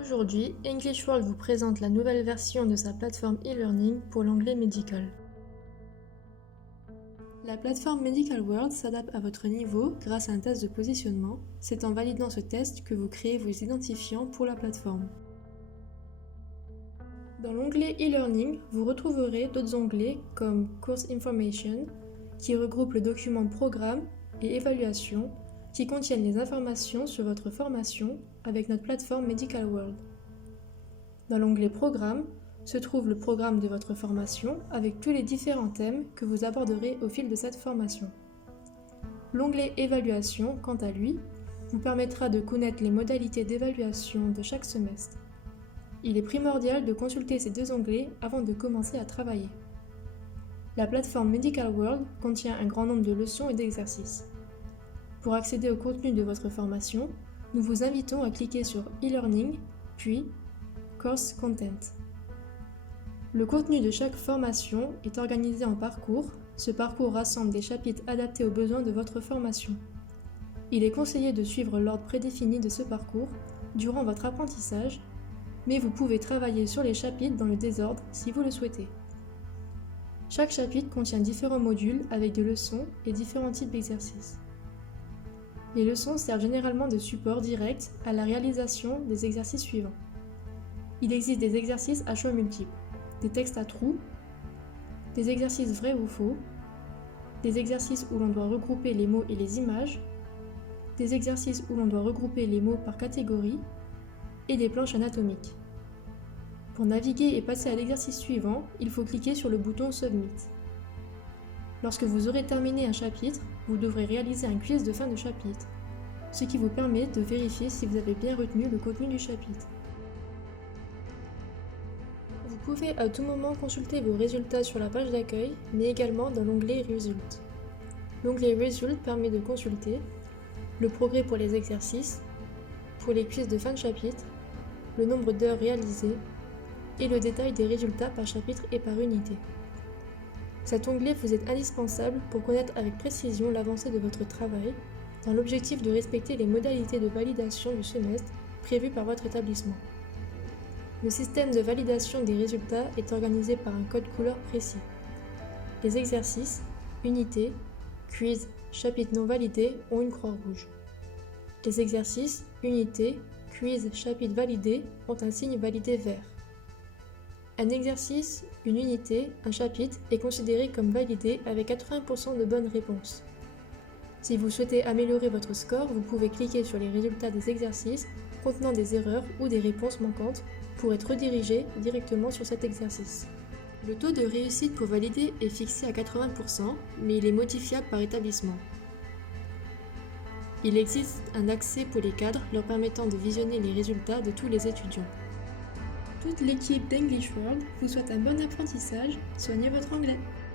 Aujourd'hui, English World vous présente la nouvelle version de sa plateforme e-learning pour l'anglais médical. La plateforme Medical World s'adapte à votre niveau grâce à un test de positionnement. C'est en validant ce test que vous créez vos identifiants pour la plateforme. Dans l'onglet e-learning, vous retrouverez d'autres onglets comme Course Information, qui regroupe le document Programme et Évaluation, qui contiennent les informations sur votre formation avec notre plateforme Medical World. Dans l'onglet Programme se trouve le programme de votre formation avec tous les différents thèmes que vous aborderez au fil de cette formation. L'onglet Évaluation, quant à lui, vous permettra de connaître les modalités d'évaluation de chaque semestre. Il est primordial de consulter ces deux onglets avant de commencer à travailler. La plateforme Medical World contient un grand nombre de leçons et d'exercices. Pour accéder au contenu de votre formation, nous vous invitons à cliquer sur e-learning, puis Course Content. Le contenu de chaque formation est organisé en parcours. Ce parcours rassemble des chapitres adaptés aux besoins de votre formation. Il est conseillé de suivre l'ordre prédéfini de ce parcours durant votre apprentissage, mais vous pouvez travailler sur les chapitres dans le désordre si vous le souhaitez. Chaque chapitre contient différents modules avec des leçons et différents types d'exercices. Les leçons servent généralement de support direct à la réalisation des exercices suivants. Il existe des exercices à choix multiples, des textes à trous, des exercices vrais ou faux, des exercices où l'on doit regrouper les mots et les images, des exercices où l'on doit regrouper les mots par catégorie et des planches anatomiques. Pour naviguer et passer à l'exercice suivant, il faut cliquer sur le bouton Submit. Lorsque vous aurez terminé un chapitre, vous devrez réaliser un quiz de fin de chapitre, ce qui vous permet de vérifier si vous avez bien retenu le contenu du chapitre. Vous pouvez à tout moment consulter vos résultats sur la page d'accueil, mais également dans l'onglet Results. L'onglet Results permet de consulter le progrès pour les exercices, pour les quiz de fin de chapitre, le nombre d'heures réalisées et le détail des résultats par chapitre et par unité. Cet onglet vous est indispensable pour connaître avec précision l'avancée de votre travail dans l'objectif de respecter les modalités de validation du semestre prévues par votre établissement. Le système de validation des résultats est organisé par un code couleur précis. Les exercices, unités, quiz, chapitres non validés ont une croix rouge. Les exercices, unités, quiz, chapitres validés ont un signe validé vert. Un exercice, une unité, un chapitre est considéré comme validé avec 80% de bonnes réponses. Si vous souhaitez améliorer votre score, vous pouvez cliquer sur les résultats des exercices contenant des erreurs ou des réponses manquantes pour être redirigé directement sur cet exercice. Le taux de réussite pour valider est fixé à 80%, mais il est modifiable par établissement. Il existe un accès pour les cadres leur permettant de visionner les résultats de tous les étudiants. Toute l'équipe d'English World vous souhaite un bon apprentissage, soignez votre anglais.